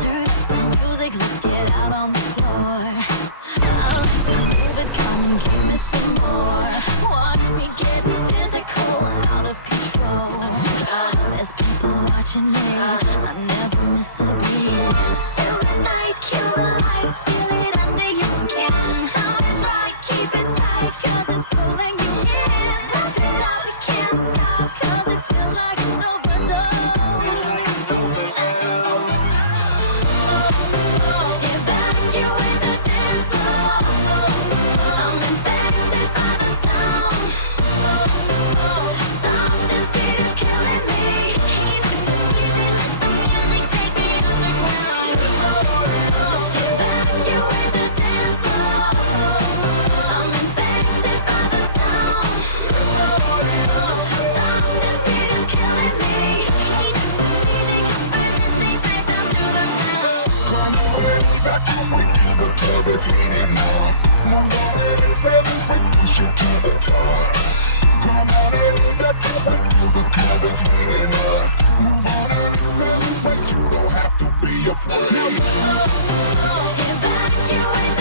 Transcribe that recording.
Turn up the music, let's get out on the floor. I'll to move it, come and give me some more. Watch me get physical, out of control. There's people watching me, I never miss a beat. Still the night, cue the lights, feel it under your skin. Time is right, keep it tight, cause it's pulling you in. Pump it up, we can't stop, cause it feels like an overdose. Evacuate the dance floor. I'm infected by the sound. Stop, this beat is killing me. The music take me underground. Evacuate the dance floor. I'm infected by the sound. Stop, this beat is killing me. I'm burning things straight down to the ground. Evacuate, feel the club is heating up. Come on and celebrate, push it to the top. Come on and evacuate, feel the club is heating up. Come on and celebrate, you don't have to be afraid. Evacuate